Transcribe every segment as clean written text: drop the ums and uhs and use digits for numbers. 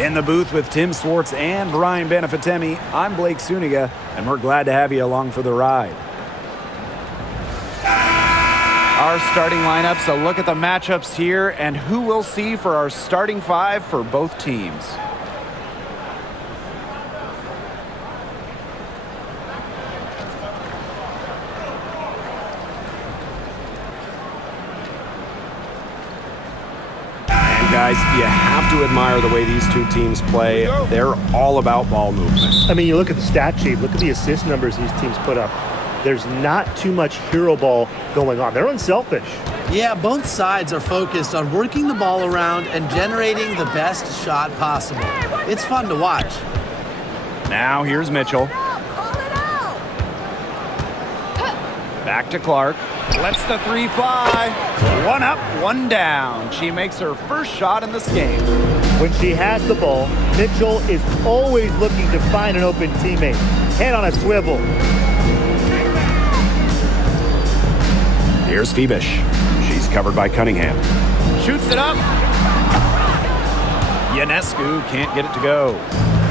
In the booth with Tim Swartz and Brian Benefitemi, I'm Blake Suniga, and we're glad to have you along for the ride. Our starting lineups, a look at the matchups here, and who we'll see for our starting five for both teams. Guys, you have to admire the way these two teams play. They're all about ball movement. I mean, you look at the stat sheet, look at the assist numbers these teams put up. There's not too much hero ball going on. They're unselfish. Yeah, both sides are focused on working the ball around and generating the best shot possible. It's fun to watch. Now here's Mitchell. Back to Clark. Lets the three fly. One up, one down. She makes her first shot in this game. When she has the ball, Mitchell is always looking to find an open teammate. Head on a swivel. Here's Phoebish. She's covered by Cunningham. Shoots it up. Ionescu can't get it to go.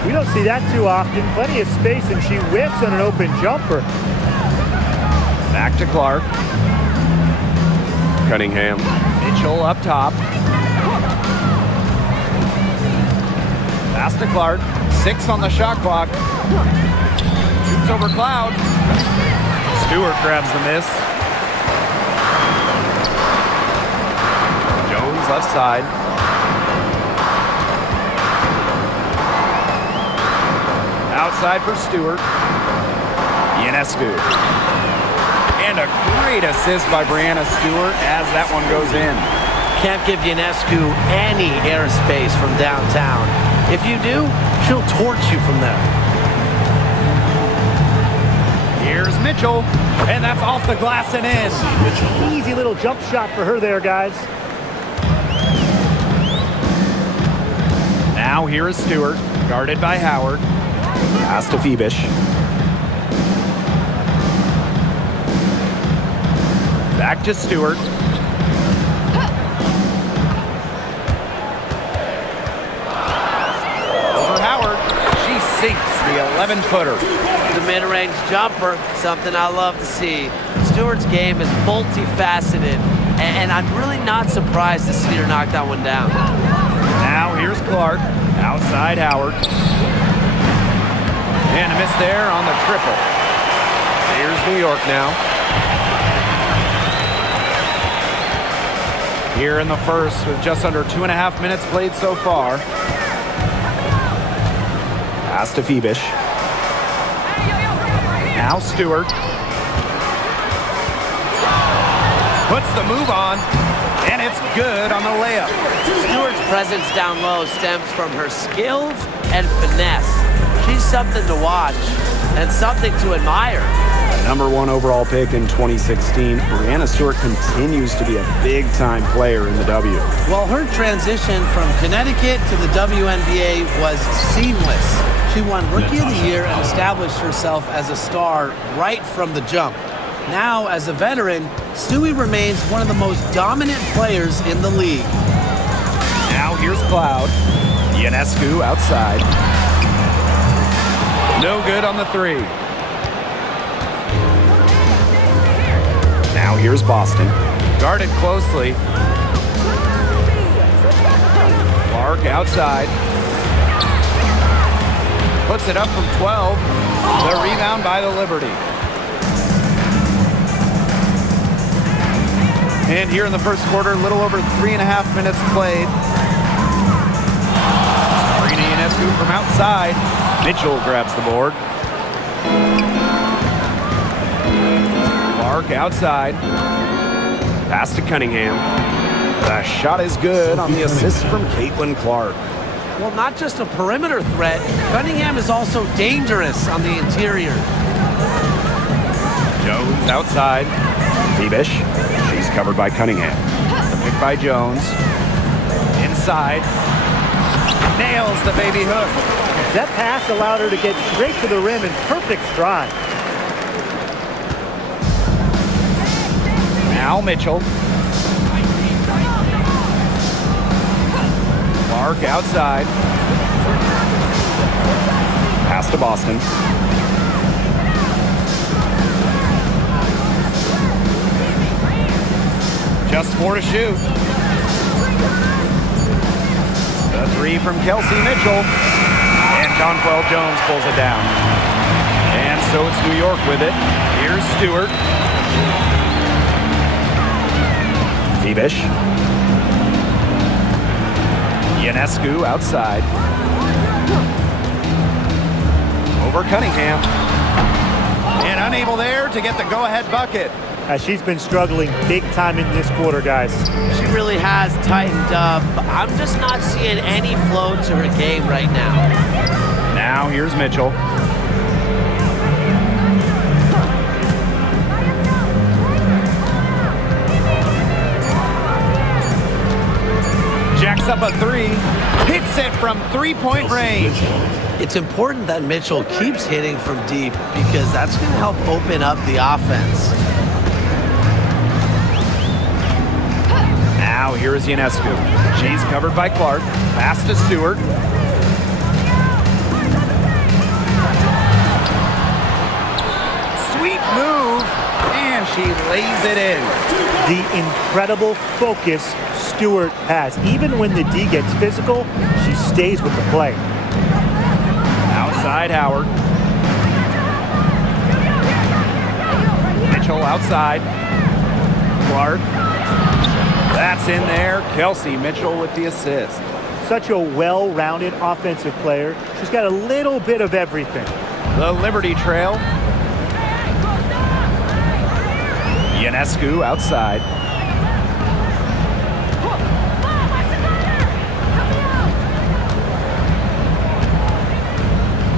We don't see that too often. Plenty of space, and she whiffs on an open jumper. Back to Clark. Cunningham. Mitchell up top. Pass to Clark. 6 on the shot clock. Shoots over Cloud. Stewart grabs the miss. Jones left side. Outside for Stewart. Ionescu. And a great assist by Brianna Stewart as that one goes in. Can't give Ionescu any airspace from downtown. If you do, she'll torch you from there. Here's Mitchell, and that's off the glass and in. Easy little jump shot for her there, guys. Now here is Stewart, guarded by Howard. Pass to Phoebish. Back to Stewart. Over Howard. She sinks the 11-footer. The mid-range jumper, something I love to see. Stewart's game is multifaceted, and I'm really not surprised to see her knock that one down. Now here's Clark. Outside Howard. And a miss there on the triple. Here's New York now. Here in the first with just under 2.5 minutes played so far. Pass to Phoebish. Now Stewart. Puts the move on, and it's good on the layup. Stewart's presence down low stems from her skills and finesse. She's something to watch and something to admire. #1 overall pick in 2016, Brianna Stewart continues to be a big-time player in the W. Well, her transition from Connecticut to the WNBA was seamless. She won Rookie of the Year and established herself as a star right from the jump. Now, as a veteran, Stewie remains one of the most dominant players in the league. Now here's Cloud. Ionescu outside. No good on the three. Now here's Boston. Guarded closely. Clark outside. Puts it up from 12. The rebound by the Liberty. And here in the first quarter, a little over 3.5 minutes played. Sabrina Ionescu from outside. Mitchell grabs the board. Clark outside. Pass to Cunningham. The shot is good on the assist from CaitlincLark. Well, not just a perimeter threat, Cunningham is also dangerous on the interior. Jones outside. Phoebish. She's covered by Cunningham. The pick by Jones. Inside. Nails the baby hook. That pass allowed her to get straight to the rim in perfect stride. Now Mitchell. Clark outside. Pass to Boston. Just 4 to shoot. The 3 from Kelsey Mitchell. And Jonquel Jones pulls it down. And so it's New York with it. Here's Stewart. Fibish. Ionescu outside. Over Cunningham. And unable there to get the go-ahead bucket. She's been struggling big time in this quarter, guys. She really has tightened up. I'm just not seeing any flow to her game right now. Now here's Mitchell. Jacks up a 3. Hits it from three-point range. It's important that Mitchell keeps hitting from deep because that's going to help open up the offense. Now here's Ionescu. She's covered by Clark. Pass to Stewart. Sweet move. And she lays it in. The incredible focus Stewart has. Even when the D gets physical, she stays with the play. Outside Howard. Mitchell outside. Clark. That's in there. Kelsey Mitchell with the assist. Such a well-rounded offensive player. She's got a little bit of everything. The Liberty Trail. Ionescu outside.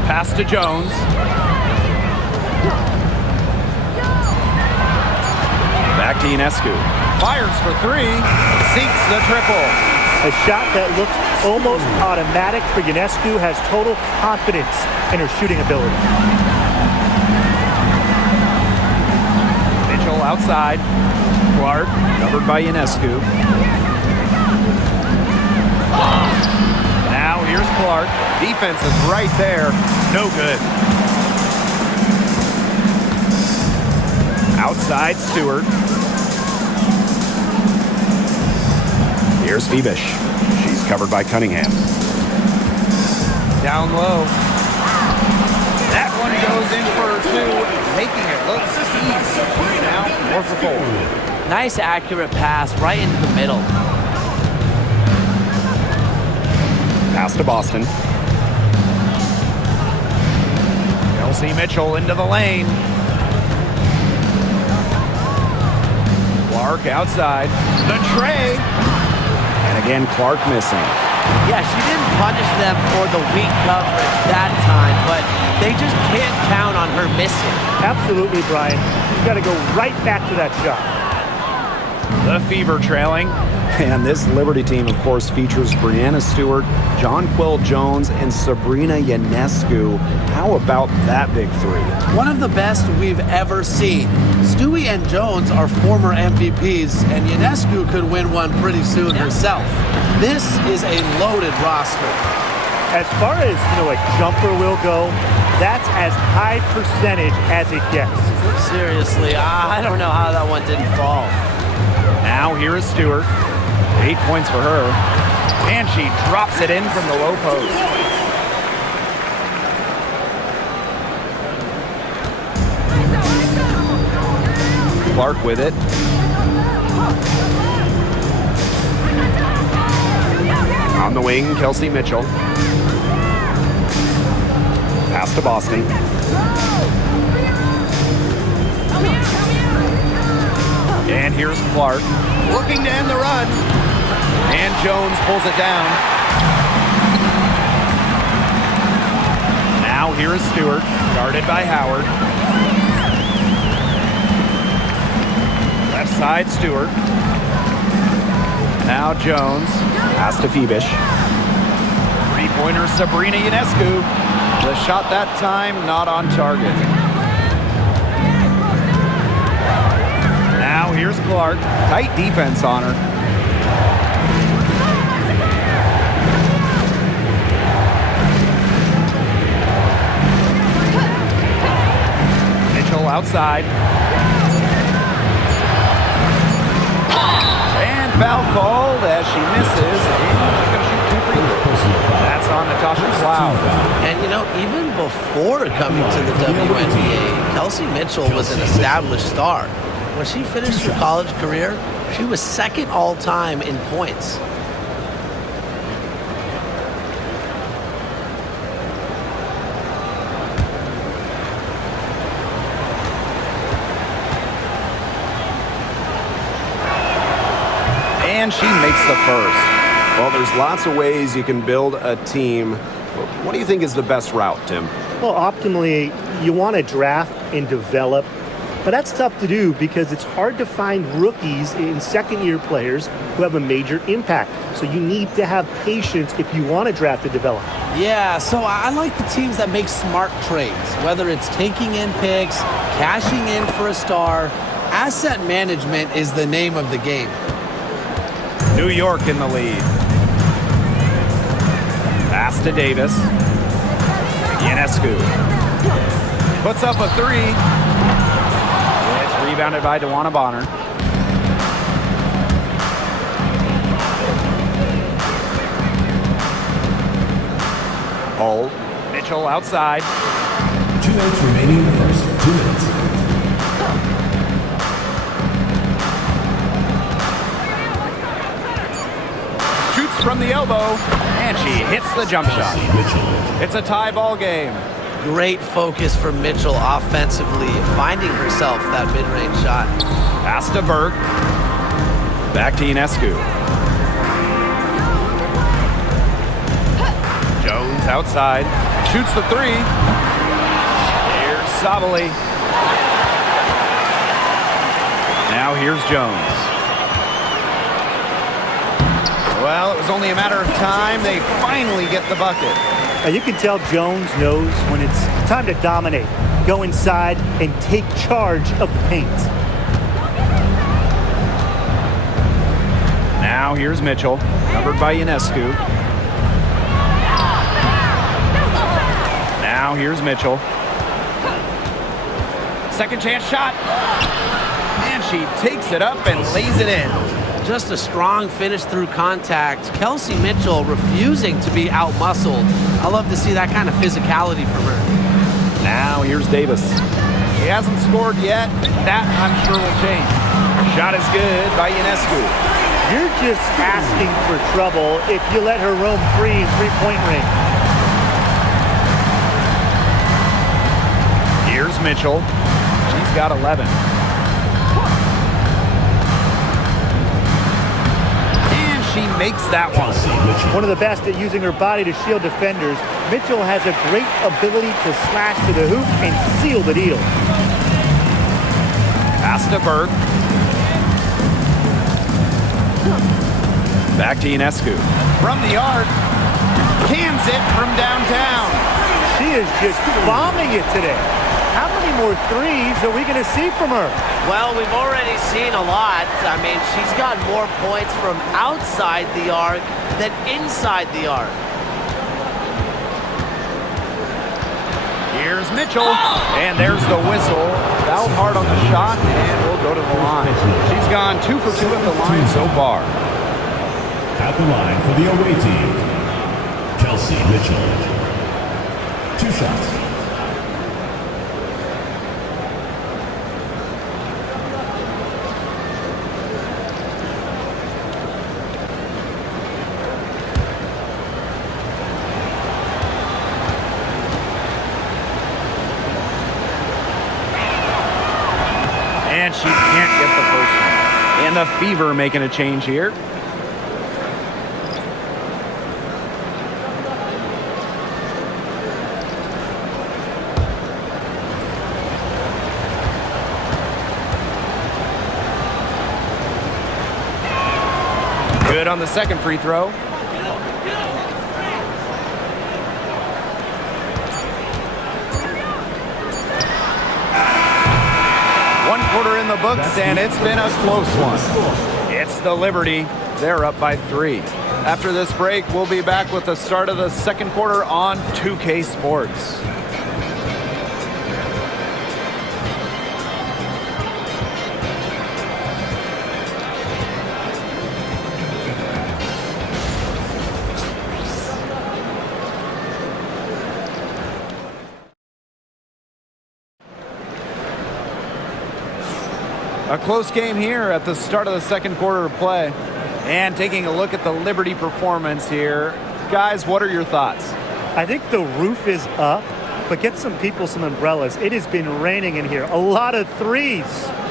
Pass to Jones. Back to Ionescu. Fires for 3. Sinks the triple. A shot that looks almost automatic for Ionescu, has total confidence in her shooting ability. Mitchell outside. Clark covered by Ionescu. Now here's Clark. Defense is right there. No good. Outside Stewart. Here's Fibish. She's covered by Cunningham. Down low. That one goes in for 2, making it look easy. Now 4 for 4. Nice accurate pass right into the middle. Pass to Boston. Kelsey Mitchell into the lane. Clark outside. The tray. And again, Clark missing. Yeah, she didn't punish them for the weak coverage that time, but they just can't count on her missing. Absolutely, Brian. She's got to go right back to that shot. The Fever trailing. And this Liberty team, of course, features Breanna Stewart, Jonquel Jones, and Sabrina Ionescu. How about that big 3? One of the best we've ever seen. Stewie and Jones are former MVPs, and Ionescu could win one pretty soon herself. This is a loaded roster. As far as, a jumper will go, that's as high percentage as it gets. Seriously, I don't know how that one didn't fall. Now here is Stewart. 8 points for her. And she drops it in from the low post. Clark with it. On the wing, Kelsey Mitchell. Pass to Boston. And here's Clark. Looking to end the run. And Jones pulls it down. Now here is Stewart, guarded by Howard. Left side, Stewart. Now Jones. Pass to Fibish. Three-pointer, Sabrina Ionescu. The shot that time, not on target. Now here's Clark. Tight defense on her. outside. And foul called as she misses. And she's going to shoot 2 free throws. That's on Natasha Cloud. And, even before coming to the WNBA, Kelsey Mitchell was an established star. When she finished her college career, she was second all-time in points. And she makes the first. Well, there's lots of ways you can build a team. What do you think is the best route, Tim? Well, optimally, you want to draft and develop, but that's tough to do because it's hard to find rookies and second-year players who have a major impact. So you need to have patience if you want to draft and develop. Yeah, so I like the teams that make smart trades, whether it's taking in picks, cashing in for a star. Asset management is the name of the game. New York in the lead. Pass to Davis. Ionescu puts up a 3. It's rebounded by DeWanna Bonner. Hull. Mitchell outside. 2 minutes remaining in the first. 2 minutes. Shoots from the elbow, and she hits the jump shot. It's a tie ball game. Great focus for Mitchell offensively, finding herself that mid-range shot. Pass to Burke. Back to Ionescu. Jones outside. Shoots the 3. Here's Sabali. Now here's Jones. Well, it was only a matter of time. They finally get the bucket. Now you can tell Jones knows when it's time to dominate, go inside, and take charge of the paint. Now here's Mitchell, covered by Ionescu. Now here's Mitchell. Second chance shot. And she takes it up and lays it in. Just a strong finish through contact. Kelsey Mitchell refusing to be out-muscled. I love to see that kind of physicality from her. Now here's Davis. She hasn't scored yet. That, I'm sure, will change. Shot is good by Ionescu. You're just asking for trouble if you let her roam free in three-point range. Here's Mitchell. She's got 11. She makes that one. One of the best at using her body to shield defenders, Mitchell has a great ability to slash to the hoop and seal the deal. Pass to Burke. Back to Ionescu. From the arc. Cans it from downtown. She is just bombing it today. How many more threes are we going to see from her? Well, we've already seen a lot. I mean, she's got more points from outside the arc than inside the arc. Here's Mitchell, and there's the whistle. Fouled hard on the shot, and we'll go to the line. She's gone 2 for 2 at the line so far. At the line for the away team, Kelsey Mitchell. 2 shots. And she can't get the first one. And the Fever making a change here. Good on the second free throw. Quarter in the books, and it's been a close one. It's the Liberty. They're up by 3. After this break, we'll be back with the start of the second quarter on 2K Sports. A close game here at the start of the second quarter of play. And taking a look at the Liberty performance here. Guys, what are your thoughts? I think the roof is up, but get some people some umbrellas. It has been raining in here. A lot of threes.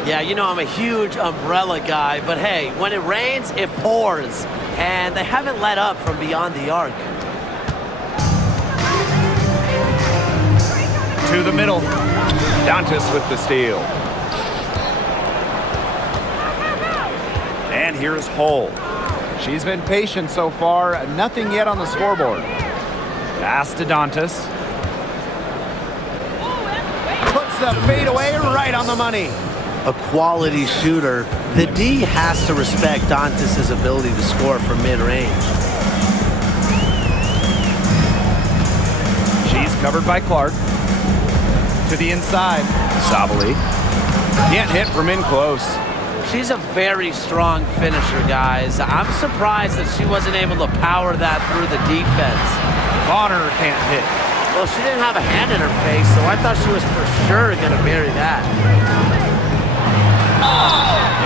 Yeah, you know I'm a huge umbrella guy, but hey, when it rains, it pours. And they haven't let up from beyond the arc. To the middle. Dantas with the steal. And here's Hull. She's been patient so far. Nothing yet on the scoreboard. Pass to Dantas. Puts the fadeaway right on the money. A quality shooter. The D has to respect Dantas' ability to score from mid-range. She's covered by Clark. To the inside. Sabali. Can't hit from in close. She's a very strong finisher, guys. I'm surprised that she wasn't able to power that through the defense. Bonner can't hit. Well, she didn't have a hand in her face, so I thought she was for sure going to bury that.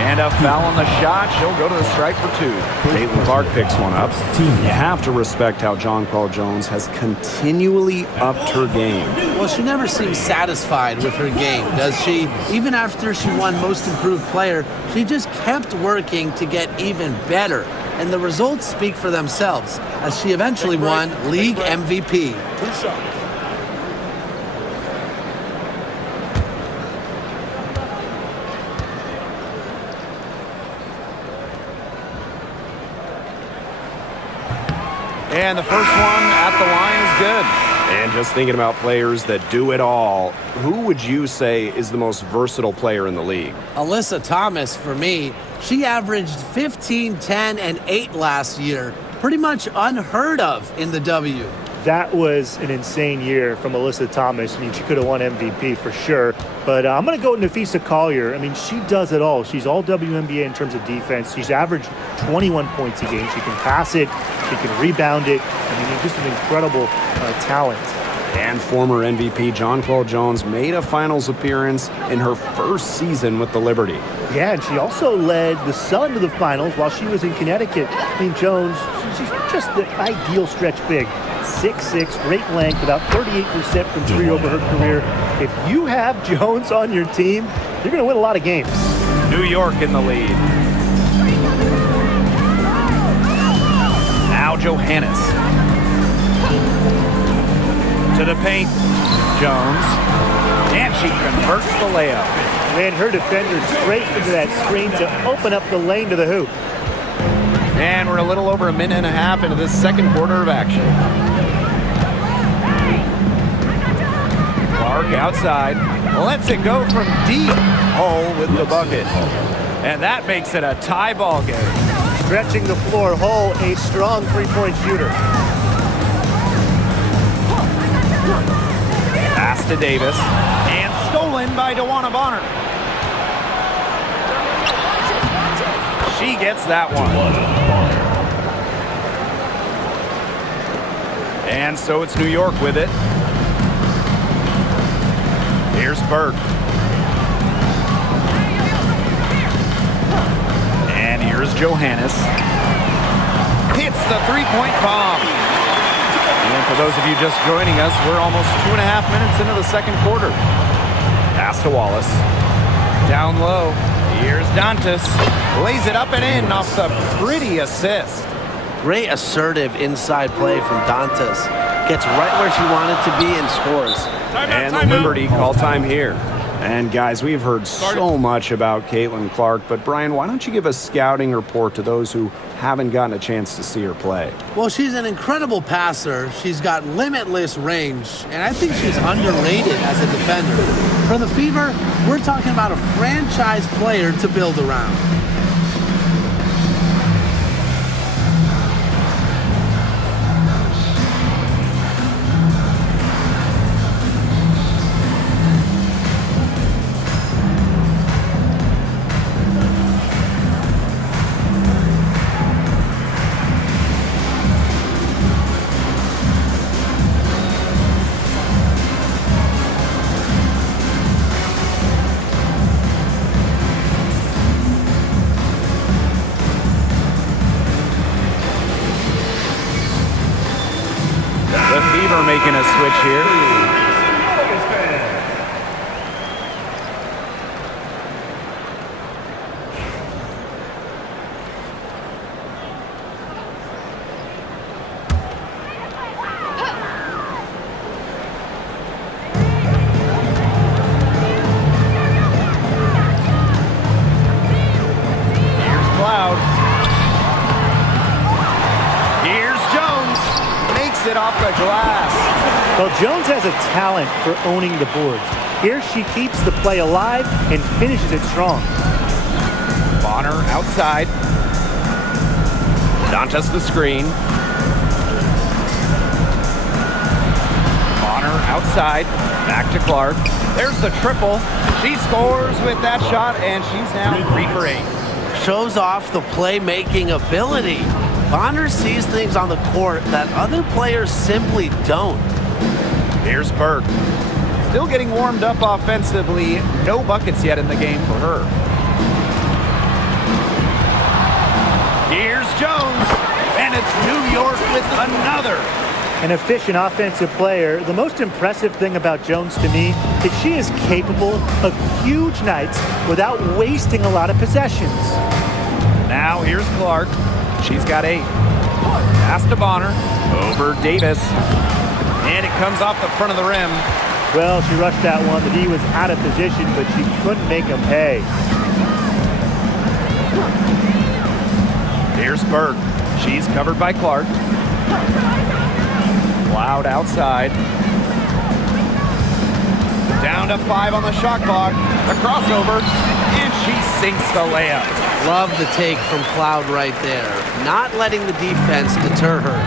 And a foul on the shot. She'll go to the strike for two. Caitlin Clark picks one up. You have to respect how Jonquel Jones has continually upped her game. Well, she never seems satisfied with her game, does she? Even after she won Most Improved Player, she just kept working to get even better. And the results speak for themselves, as she eventually won League MVP. And the first one at the line is good. And just thinking about players that do it all, who would you say is the most versatile player in the league? Alyssa Thomas, for me, she averaged 15, 10, and 8 last year. Pretty much unheard of in the W. That was an insane year from Alyssa Thomas. I mean, she could have won MVP for sure. But I'm going to go with Nafisa Collier. I mean, she does it all. She's all WNBA in terms of defense. She's averaged 21 points a game. She can pass it. She can rebound it. I mean, just an incredible talent. And former MVP Jonquel Jones made a finals appearance in her first season with the Liberty. Yeah, and she also led the Sun to the finals while she was in Connecticut. I mean, Jones, she's just the ideal stretch big. 6'6", great length, about 38% from three over her career. If you have Jones on your team, you're going to win a lot of games. New York in the lead. Now Johannes. To the paint. Jones. And she converts the layup. Ran her defender straight into that screen to open up the lane to the hoop. And we're a little over a minute and a half into this second quarter of action. Clark outside. Lets it go from deep. Hull with the bucket. And that makes it a tie ball game. Stretching the floor, Hull, a strong three-point shooter. Pass to Davis. And stolen by DeWanna Bonner. She gets that one. And so it's New York with it. Here's Burke. And here's Johannes. Hits the three-point bomb. And for those of you just joining us, we're almost 2.5 minutes into the second quarter. Pass to Wallace. Down low. Here's Dantas. Lays it up and in off the pretty assist. Great assertive inside play from Dantas. Gets right where she wanted to be and scores. And the Liberty call time here. And guys, we've heard so much about Caitlin Clark, but Brian, why don't you give a scouting report to those who haven't gotten a chance to see her play? Well, she's an incredible passer. She's got limitless range, and I think she's underrated as a defender. For the Fever, we're talking about a franchise player to build around. making a switch here. It off the glass. Well, Jones has a talent for owning the boards. Here she keeps the play alive and finishes it strong. Bonner outside. Dantas the screen. Bonner outside. Back to Clark. There's the triple. She scores with that shot, and she's now 3 for 8. Shows off the playmaking ability. Bonner sees things on the court that other players simply don't. Here's Burke. Still getting warmed up offensively. No buckets yet in the game for her. Here's Jones. And it's New York with another. An efficient offensive player. The most impressive thing about Jones to me is she is capable of huge nights without wasting a lot of possessions. Now here's Clark. She's got 8. Pass to Bonner. Over Davis. And it comes off the front of the rim. Well, she rushed that one. The D was out of position, but she couldn't make him pay. Here's Burke. She's covered by Clark. Loud outside. Down to 5 on the shot clock. The crossover. And she sinks the layup. Love the take from Cloud right there. Not letting the defense deter her.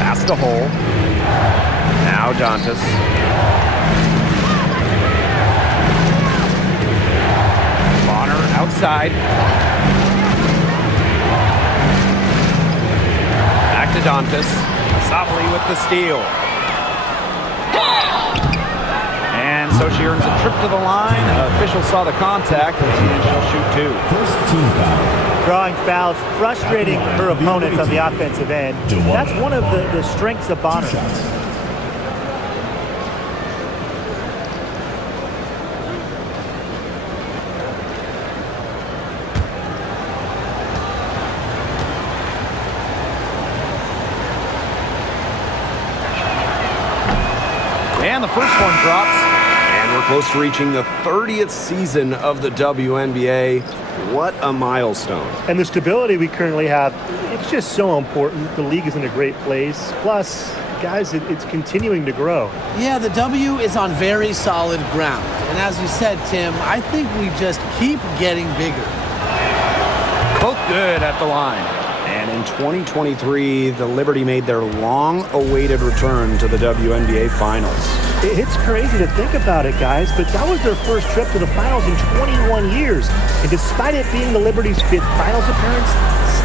Pass to Hole. Now Dantas. Bonner outside. Back to Dantas. Sabali with the steal. And so she earns a trip to the line. Official saw the contact, and she'll shoot 2. First team foul. Drawing fouls, frustrating her opponents on the offensive end. That's one of the strengths of Bonner. And the first one drops. And we're close to reaching the 30th season of the WNBA. What a milestone. And the stability we currently have, it's just so important. The league is in a great place. Plus, guys, it's continuing to grow. Yeah, the W is on very solid ground. And as you said, Tim, I think we just keep getting bigger. Both good at the line. And in 2023, the Liberty made their long-awaited return to the WNBA Finals. It's crazy to think about it, guys, but that was their first trip to the finals in 21 years. And despite it being the Liberty's 5th finals appearance,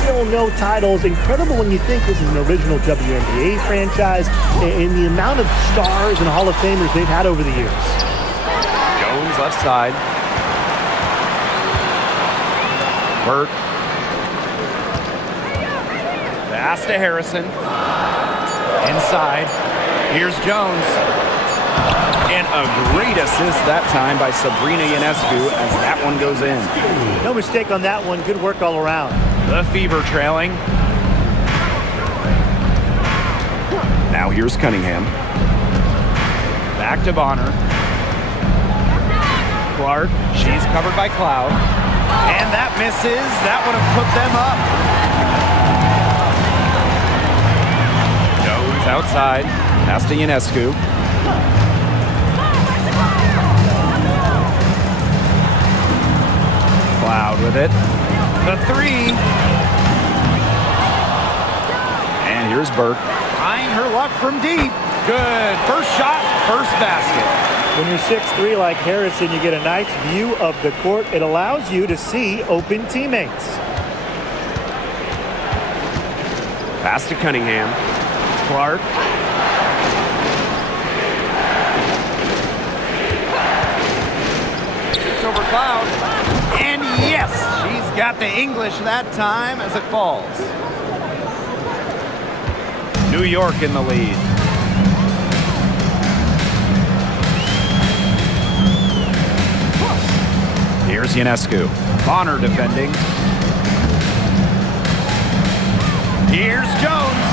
still no titles. Incredible when you think this is an original WNBA franchise and the amount of stars and Hall of Famers they've had over the years. Jones left side. Burke. Pass to Harrison. Inside. Here's Jones. And a great assist that time by Sabrina Ionescu as that one goes in. No mistake on that one. Good work all around. The Fever trailing. Now here's Cunningham. Back to Bonner. Clark. She's covered by Cloud. And that misses. That would have put them up. Jones outside. Pass to Ionescu. Cloud with it. The 3. And here's Burke. Trying her luck from deep. Good. First shot, first basket. When you're 6'3" like Harrison, you get a nice view of the court. It allows you to see open teammates. Pass to Cunningham. Clark. Shoots over Cloud. And yes, she's got the English that time as it falls. New York in the lead. Here's Ionescu. Bonner defending. Here's Jones.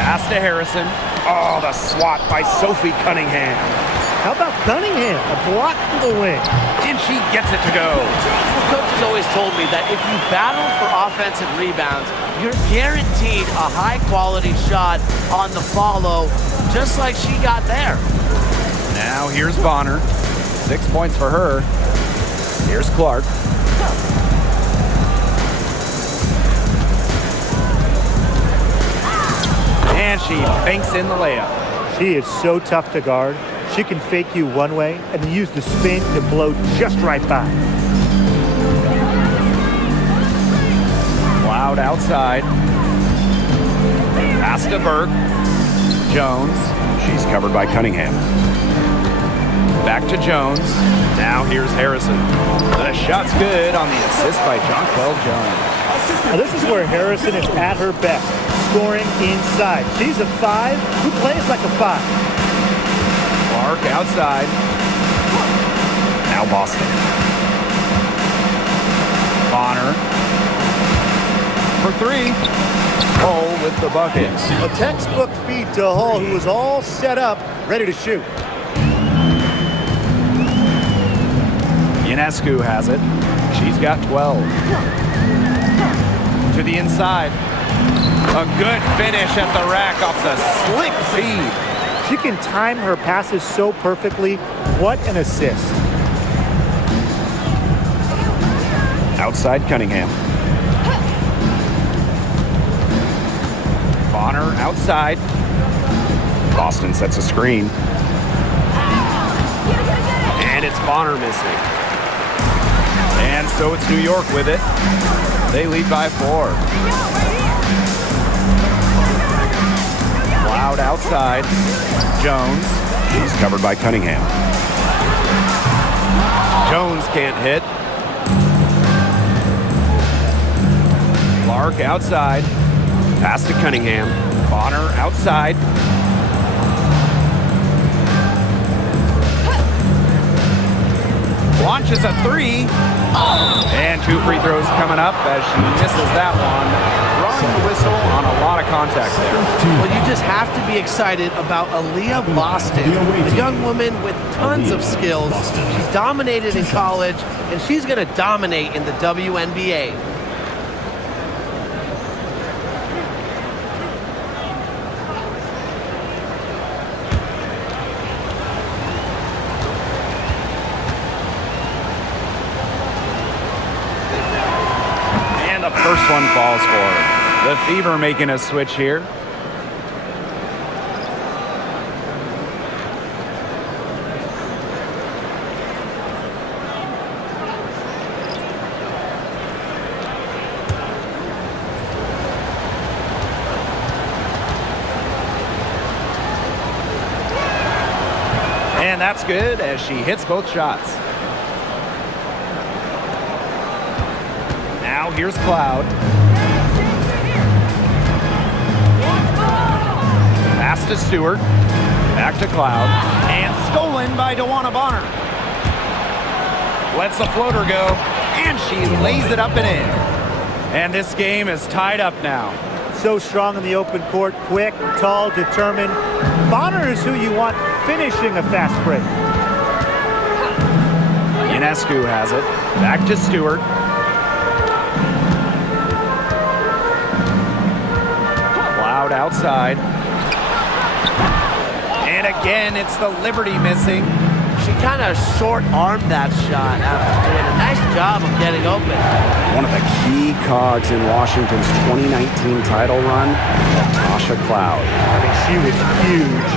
Pass to Harrison. Oh, the swat by Sophie Cunningham. How about Cunningham? A block for the win. And she gets it to go. The coach has always told me that if you battle for offensive rebounds, you're guaranteed a high-quality shot on the follow, just like she got there. Now here's Bonner. 6 points for her. Here's Clark. And she banks in the layup. She is so tough to guard. She can fake you one way and then use the spin to blow just right by. Cloud outside. Pass to Burke. Jones. She's covered by Cunningham. Back to Jones. Now here's Harrison. The shot's good on the assist by Jonquel Jones. Now this is where Harrison is at her best, scoring inside. She's a 5 who plays like a 5. Clark outside. Now Boston. Bonner for 3. Hull with the bucket. A textbook feed to Hull, who was all set up, ready to shoot. Ionescu has it. She's got 12. To the inside. A good finish at the rack off the slick feed. She can time her passes so perfectly. What an assist. Outside Cunningham. Bonner outside. Boston sets a screen. And it's Bonner missing. And so it's New York with it. They lead by 4. Cloud outside. Jones. She's covered by Cunningham. Jones can't hit. Clark outside. Pass to Cunningham. Bonner outside. Launches a 3. And 2 free throws coming up as she misses that one. Drawing the whistle on a lot of contact there. Well, you just have to be excited about Aaliyah Boston, a young woman with tons of skills. She's dominated in college, and she's going to dominate in the WNBA. First one falls for her. The Fever making a switch here. And that's good as she hits both shots. Now here's Cloud. Pass to Stewart. Back to Cloud. And stolen by DeWanna Bonner. Lets the floater go. And she lays it up and in. And this game is tied up now. So strong in the open court, quick, tall, determined. Bonner is who you want finishing a fast break. Ionescu has it. Back to Stewart. Cloud outside. And again, it's the Liberty missing. She kind of short-armed that shot after doing a nice job of getting open. One of the key cogs in Washington's 2019 title run, Natasha Cloud. I mean, she was huge.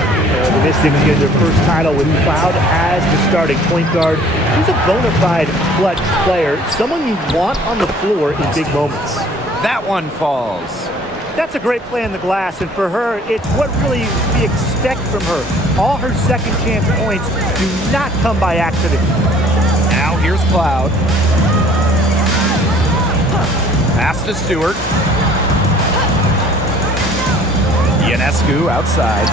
The Mystics get their first title with Cloud as the starting point guard. She's a bona fide clutch player, someone you want on the floor in big moments. That one falls. That's a great play in the glass, and for her, it's what really we expect from her. All her second chance points do not come by accident. Now here's Cloud. Pass to Stewart. Ionescu outside.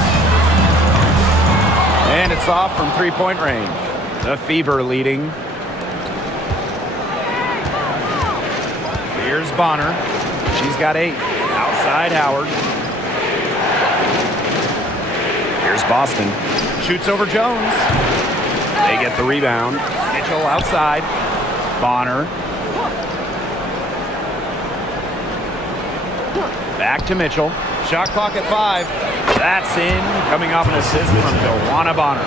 And it's off from three-point range. The Fever leading. Here's Bonner. She's got 8. Outside Howard. Here's Boston. Shoots over Jones. They get the rebound. Mitchell outside. Bonner. Back to Mitchell. Shot clock at 5. That's in. Coming off an assist from Joanna Bonner.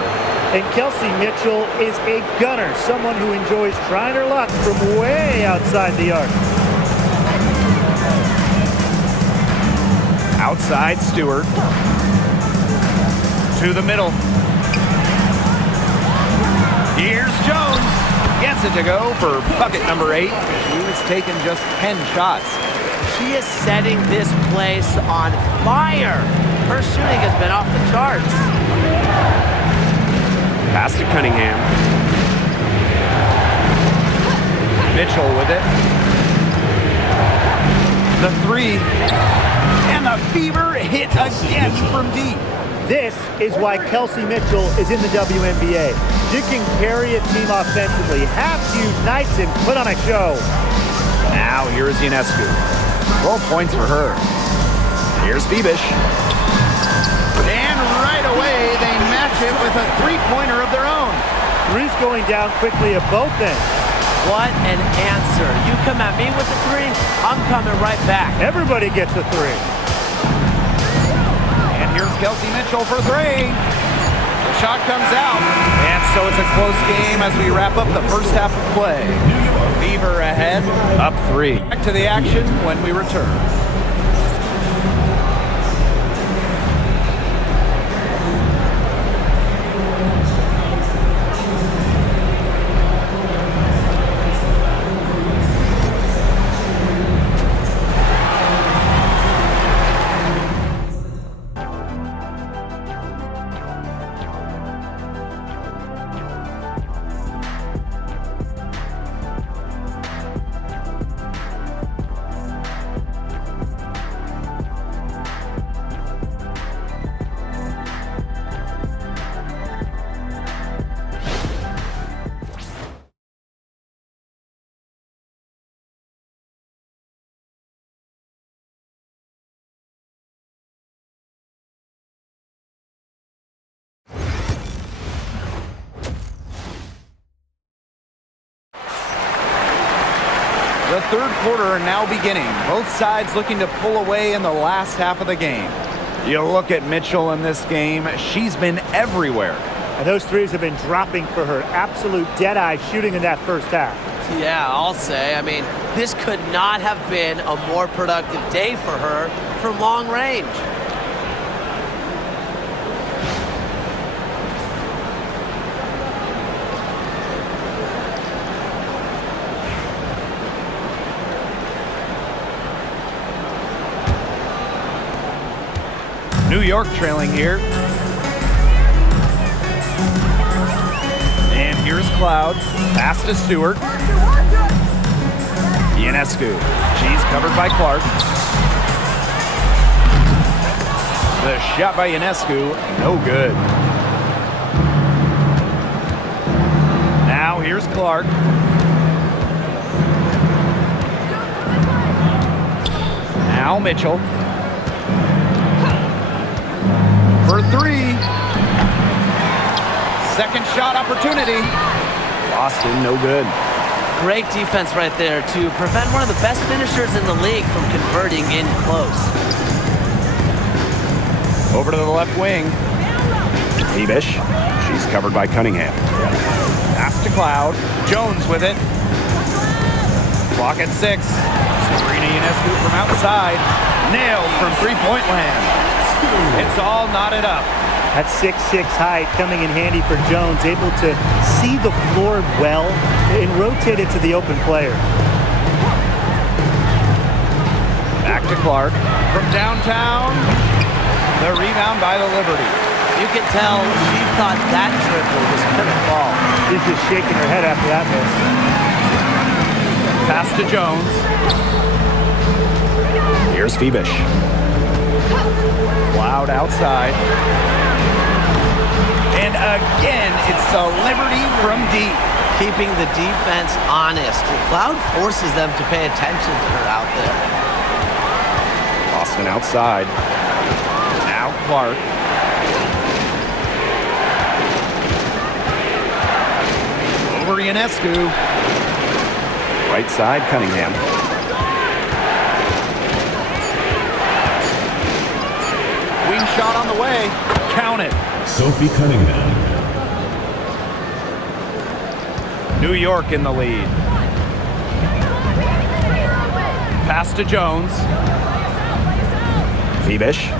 And Kelsey Mitchell is a gunner, someone who enjoys trying her luck from way outside the arc. Outside Stewart. To the middle. Here's Jones. Gets it to go for bucket number 8. She was taking just 10 shots. She is setting this place on fire. Her shooting has been off the charts. Pass to Cunningham. Mitchell with it. The 3. And the Fever hit again from deep. This is why Kelsey Mitchell is in the WNBA. She can carry a team offensively, have huge nights, and put on a show. Now here's Ionescu. 12 points for her. Here's Bebish. And right away, they match it with a three-pointer of their own. Three's going down quickly at both ends. What an answer. You come at me with a 3, I'm coming right back. Everybody gets a 3. And here's Kelsey Mitchell for 3. The shot comes out. And so it's a close game as we wrap up the first half of play. Fever ahead, up 3. Back to the action when we return. The third quarter now beginning. Both sides looking to pull away in the last half of the game. You look at Mitchell in this game, she's been everywhere. And those threes have been dropping for her. Absolute dead-eye shooting in that first half. Yeah, I'll say. I mean, this could not have been a more productive day for her from long range. New York trailing here. And here's Cloud. Pass to Stewart. Ionescu. She's covered by Clark. The shot by Ionescu, no good. Now here's Clark. Now Mitchell. For 3. Second shot opportunity. Boston, no good. Great defense right there to prevent one of the best finishers in the league from converting in close. Over to the left wing. Bebish. She's covered by Cunningham. Pass to Cloud. Jones with it. Clock at 6. Sabrina Ionescu from outside. Nailed from three-point land. It's all knotted up. That 6'6" height coming in handy for Jones, able to see the floor well and rotate it to the open player. Back to Clark. From downtown, the rebound by the Liberty. You can tell she thought that triple was going to fall. She's just shaking her head after that miss. Pass to Jones. Here's Bebish. Loud outside. And again, it's the Liberty from deep. Keeping the defense honest. Cloud forces them to pay attention to her out there. Boston outside. Now Clark. Over Ionescu. Right side, Cunningham. Wing shot on the way. Count it. Sophie Cunningham. New York in the lead. Pass to Jones. Phoebish.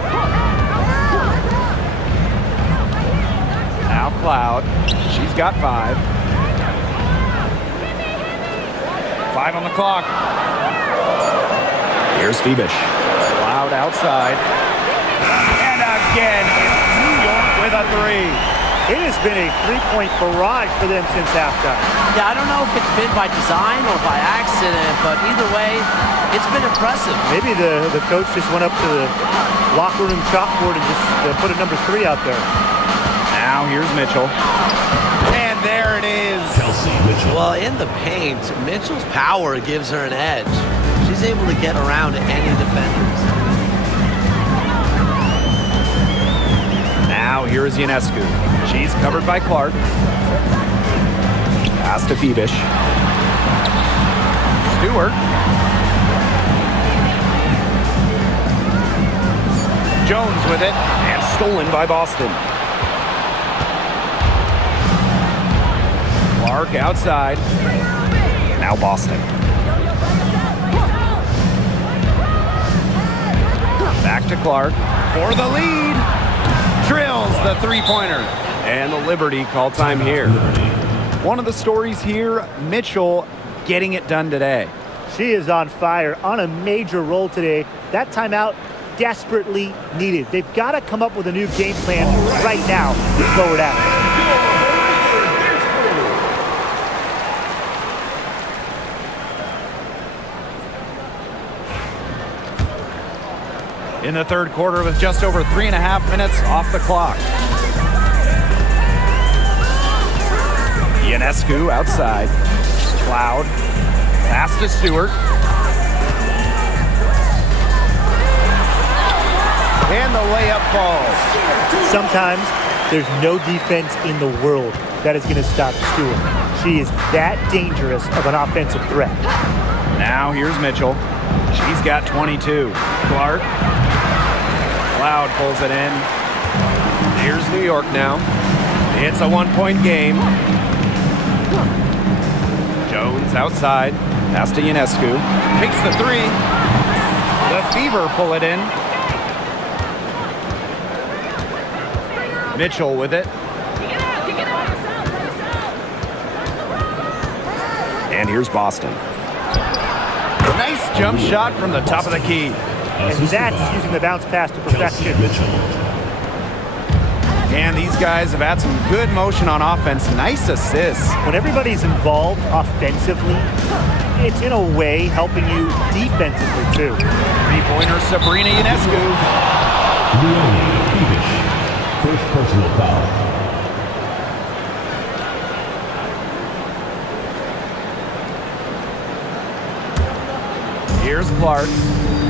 Now Cloud. She's got 5. 5 on the clock. Here's Phoebish. Cloud outside. And again, it's New York with a 3. It has been a three-point barrage for them since halftime. Yeah, I don't know if it's been by design or by accident, but either way, it's been impressive. Maybe the coach just went up to the locker room chalkboard and just put a number 3 out there. Now here's Mitchell. And there it is. Kelsey Mitchell. Well, in the paint, Mitchell's power gives her an edge. She's able to get around any defenders. Now here's Ionescu. She's covered by Clark. Pass to Phoebish. Stewart. Jones with it. And stolen by Boston. Clark outside. Now Boston. Back to Clark for the lead. Drills the three-pointer. And the Liberty call time here. One of the stories here, Mitchell getting it done today. She is on fire, on a major roll today. That timeout desperately needed. They've got to come up with a new game plan right now to slow it down. In the third quarter with just over 3.5 minutes off the clock. Ionescu outside. Cloud. Pass to Stewart. And the layup falls. Sometimes there's no defense in the world that is going to stop Stewart. She is that dangerous of an offensive threat. Now here's Mitchell. She's got 22. Clark. Cloud pulls it in. Here's New York now. It's a 1-point game. Jones outside. Pass to Ionescu. Takes the 3. The Fever pull it in. Mitchell with it. And here's Boston. Nice jump shot from the top of the key. And that's using the bounce pass to perfection. And these guys have had some good motion on offense. Nice assists. When everybody's involved offensively, it's in a way helping you defensively too. Three-pointer Sabrina Ionescu. First personal foul. Here's Clark.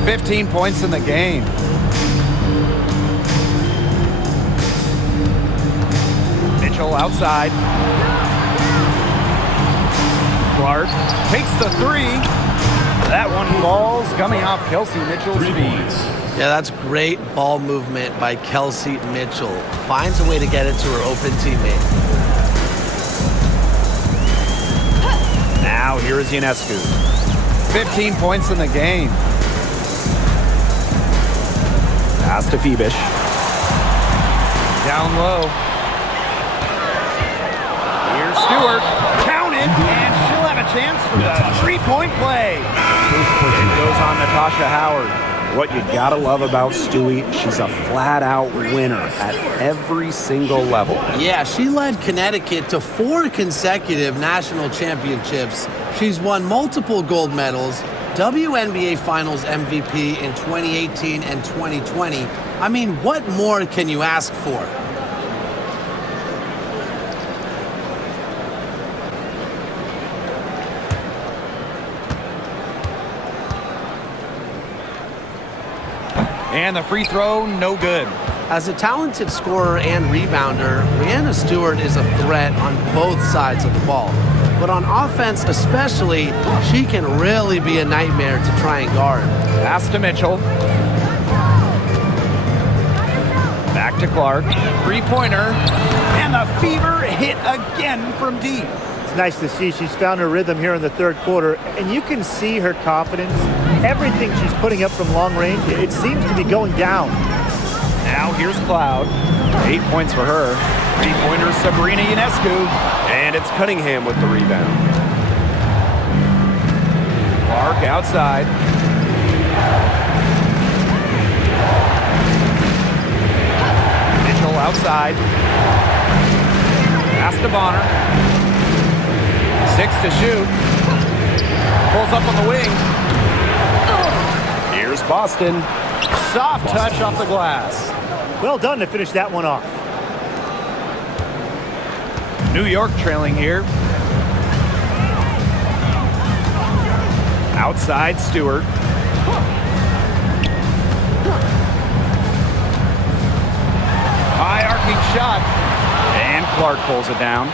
15 points in the game. Mitchell outside. Clark takes the 3. That one falls coming off Kelsey Mitchell's feet. Yeah, that's great ball movement by Kelsey Mitchell. Finds a way to get it to her open teammate. Now here is Ionescu. 15 points in the game. Pass to Phoebish. Down low. Here's Stewart. Count it, and she'll have a chance for the three-point play. It goes on Natasha Howard. What you gotta love about Stewie, she's a flat-out winner at every single level. Yeah, she led Connecticut to 4 consecutive national championships. She's won multiple gold medals, WNBA Finals MVP in 2018 and 2020. I mean, what more can you ask for? And the free throw, no good. As a talented scorer and rebounder, Breanna Stewart is a threat on both sides of the ball. But on offense especially, she can really be a nightmare to try and guard. Pass to Mitchell. Back to Clark. Three-pointer. And the fever hit again from deep. It's nice to see she's found her rhythm here in the third quarter, and you can see her confidence. Everything she's putting up from long range, it seems to be going down. Now here's Cloud. 8 points for her. Three-pointer Sabrina Ionescu. And it's Cunningham with the rebound. Clark outside. Mitchell outside. Pass to Bonner. 6 to shoot. Pulls up on the wing. Here's Boston. Soft touch off the glass. Well done to finish that one off. New York trailing here. Outside Stewart. High arcing shot. And Clark pulls it down.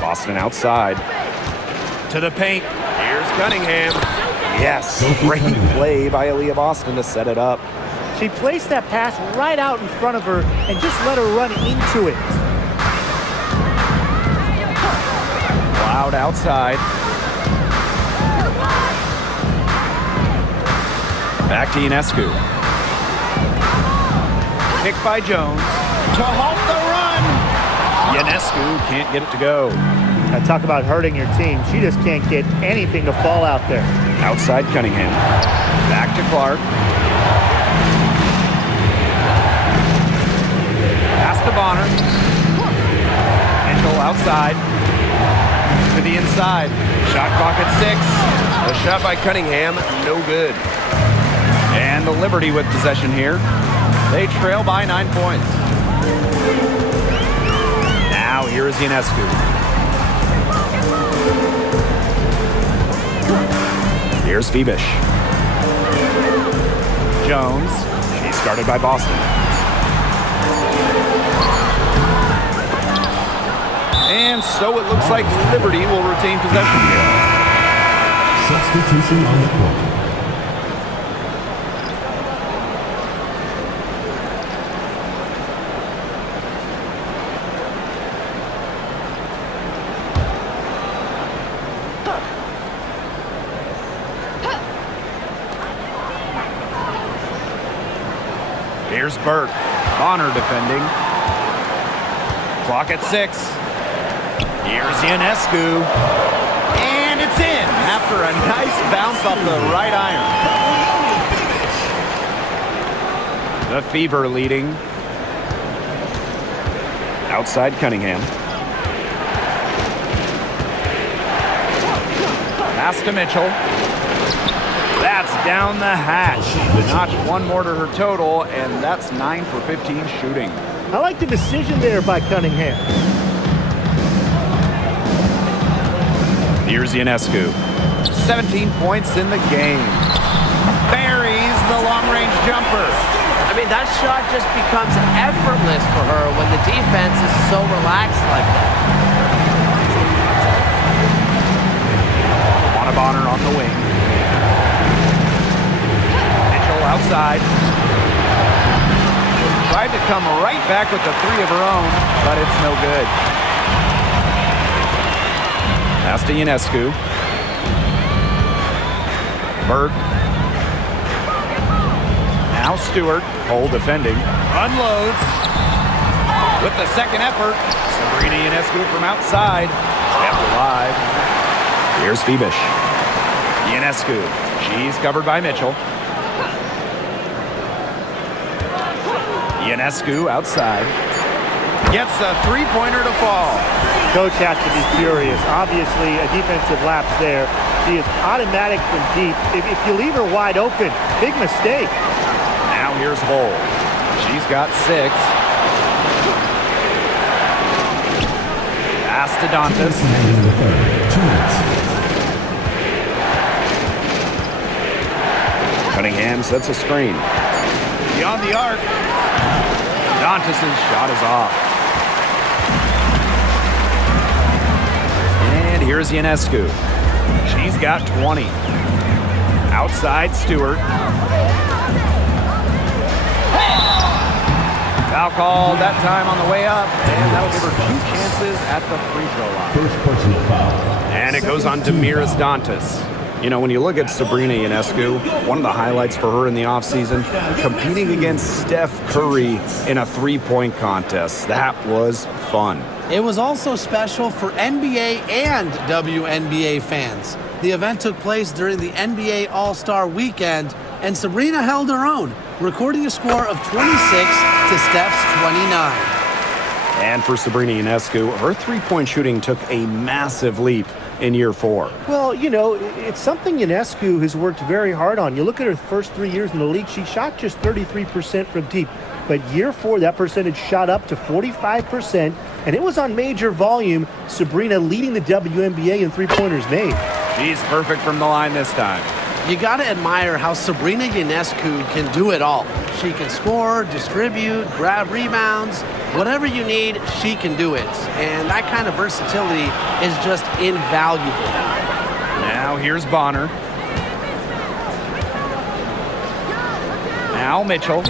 Boston outside. To the paint. Here's Cunningham. Yes, great play by Aaliyah Boston to set it up. She placed that pass right out in front of her and just let her run into it. Cloud outside. Back to Ionescu. Picked by Jones. To halt the run. Ionescu can't get it to go. Now talk about hurting your team. She just can't get anything to fall out there. Outside Cunningham. Back to Clark. Pass to Bonner. Mitchell outside. To the inside. Shot clock at 6. A shot by Cunningham, no good. And the Liberty with possession here. They trail by 9 points. Now here is Ionescu. Here's Phoebish. Jones. She's guarded by Boston. And so it looks like Liberty will retain possession here. Substitution on the court. Here's Burke. Bonner defending. Clock at 6. Here's Ionescu. And it's in after a nice bounce off the right iron. The Fever leading. Outside Cunningham. Pass to Mitchell. That's down the hatch. Notch one more to her total, and that's 9 for 15 shooting. I like the decision there by Cunningham. Here's Ionescu. 17 points in the game. Buries the long-range jumper. I mean, that shot just becomes effortless for her when the defense is so relaxed like that. Bonner on the wing. Mitchell outside. Tried to come right back with the 3 of her own, but it's no good. Pass to Ionescu. Berg. Now Stewart. Hole defending. Unloads. With the second effort. Sabrina Ionescu from outside. Kept alive. Here's Phoebish. Ionescu. She's covered by Mitchell. Ionescu outside. Gets a three-pointer to fall. Coach has to be furious. Obviously, a defensive lapse there. She is automatic from deep. If you leave her wide open, big mistake. Now here's Hull. She's got 6. Pass to Dantas. Cunningham sets a screen. Beyond the arc. Dantas' shot is off. And here's Ionescu. She's got 20. Outside Stewart. Foul called that time on the way up, and that'll give her 2 chances at the free throw line. First personal foul. And it goes on Damiris Dantas. You know, when you look at Sabrina Ionescu, one of the highlights for her in the offseason, competing against Steph Curry in a three-point contest. That was fun. It was also special for NBA and WNBA fans. The event took place during the NBA All-Star Weekend, and Sabrina held her own, recording a score of 26 to Steph's 29. And for Sabrina Ionescu, her three-point shooting took a massive leap in year 4. Well, you know, it's something Ionescu has worked very hard on. You look at her first 3 years in the league, she shot just 33% from deep. But year 4, that percentage shot up to 45%, and it was on major volume. Sabrina leading the WNBA in three-pointers made. She's perfect from the line this time. You got to admire how Sabrina Ionescu can do it all. She can score, distribute, grab rebounds. Whatever you need, she can do it. And that kind of versatility is just invaluable. Now here's Bonner. Now Mitchell.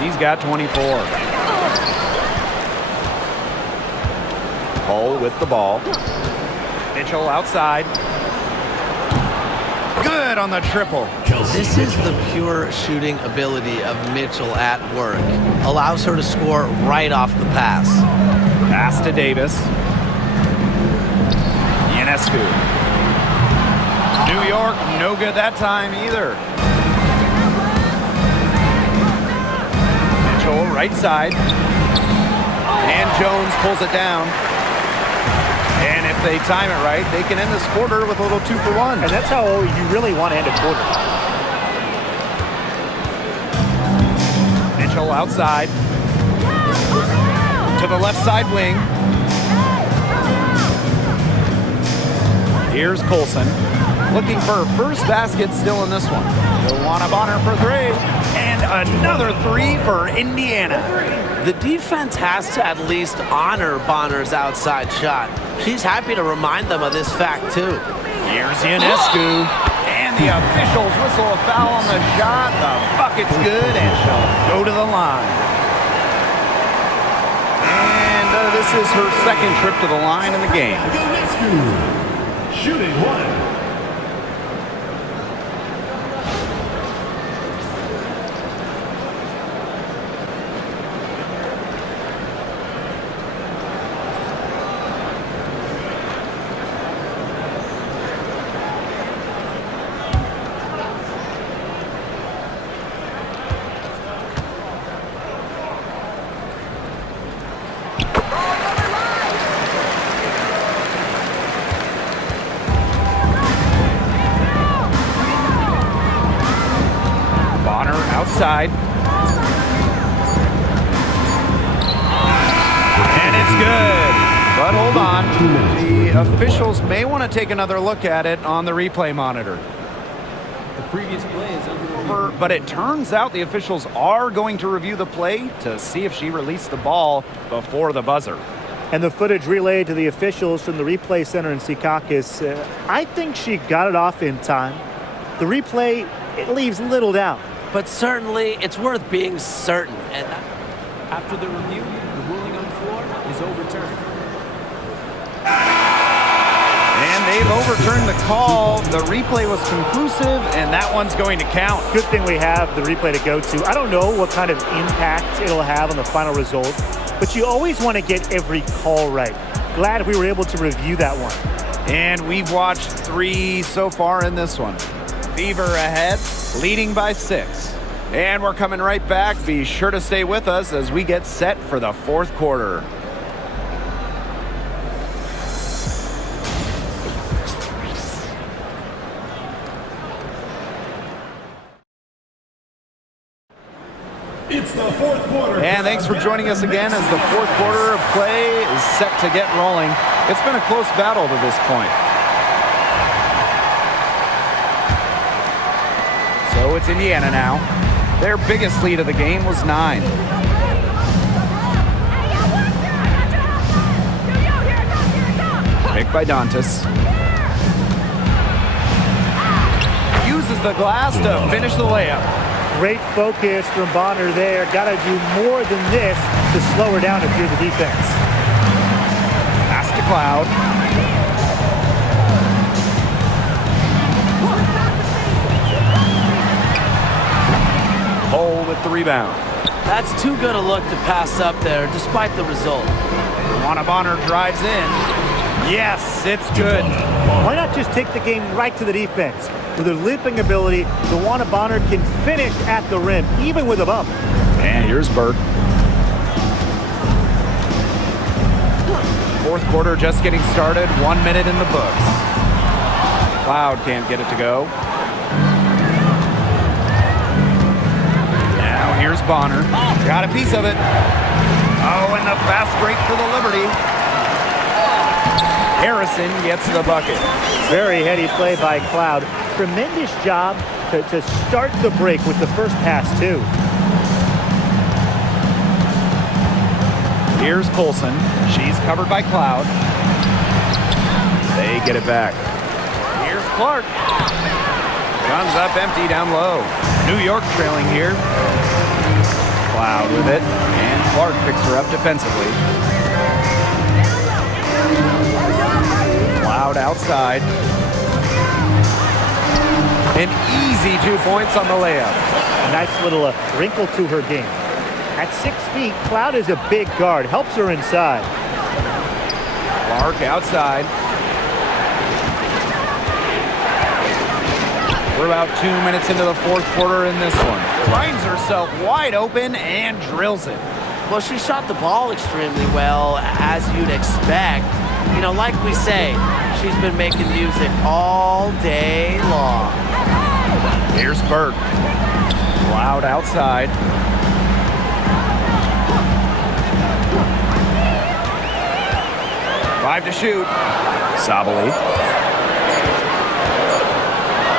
She's got 24. Hull with the ball. Mitchell outside. Good on the triple. This is the pure shooting ability of Mitchell at work. Allows her to score right off the pass. Pass to Davis. Ionescu. New York, no good that time either. Mitchell, right side. And Jones pulls it down. And if they time it right, they can end this quarter with a little 2-for-1. And that's how you really want to end a quarter. Mitchell outside. To the left side wing. Here's Colson. Looking for her first basket still in this one. Joanna Bonner for 3. And another 3 for Indiana. The defense has to at least honor Bonner's outside shot. She's happy to remind them of this fact, too. Here's Ionescu. And the officials whistle a foul on the shot. The bucket's good, and she'll go to the line. And this is her second trip to the line in the game. Shooting 1. Outside. And it's good. But hold on. The officials may want to take another look at it on the replay monitor. The previous play is under But it turns out the officials are going to review the play to see if she released the ball before the buzzer. And the footage relayed to the officials from the replay center in Secaucus, I think she got it off in time. The replay, it leaves little doubt. But certainly, it's worth being certain. And After the review, the ruling on the floor is overturned. And they've overturned the call. The replay was conclusive, and that one's going to count. Good thing we have the replay to go to. I don't know what kind of impact it'll have on the final result, but you always want to get every call right. Glad we were able to review that one. And we've watched 3 so far in this one. Fever ahead, leading by 6. And we're coming right back. Be sure to stay with us as we get set for the fourth quarter. It's the fourth quarter. And thanks for joining us again as the fourth quarter of play is set to get rolling. It's been a close battle to this point. So it's Indiana now. Their biggest lead of the game was 9. Picked by Dantas. Uses the glass to finish the layup. Great focus from Bonner there. Got to do more than this to slow her down if you're the defense. Pass to Cloud. Hole with the rebound. That's too good a look to pass up there, despite the result. Bonner drives in. Yes, it's good. Why not just take the game right to the defense? With her leaping ability, DeWanna Bonner can finish at the rim, even with a bump. And here's Burke. Fourth quarter just getting started. 1 minute in the books. Cloud can't get it to go. Now here's Bonner. Got a piece of it. Oh, and the fast break for the Liberty. Harrison gets the bucket. Very heady play by Cloud. Tremendous job to start the break with the first pass, too. Here's Colson. She's covered by Cloud. They get it back. Here's Clark. Comes up empty down low. New York trailing here. Cloud with it. And Clark picks her up defensively. Cloud outside. An easy 2 points on the layup. A nice little wrinkle to her game. At 6 feet, Cloud is a big guard. Helps her inside. Clark outside. We're about 2 minutes into the fourth quarter in this one. Finds herself wide open and drills it. Well, she shot the ball extremely well, as you'd expect. You know, like we say, she's been making music all day long. Here's Burke. Cloud outside. Five to shoot. Sabali.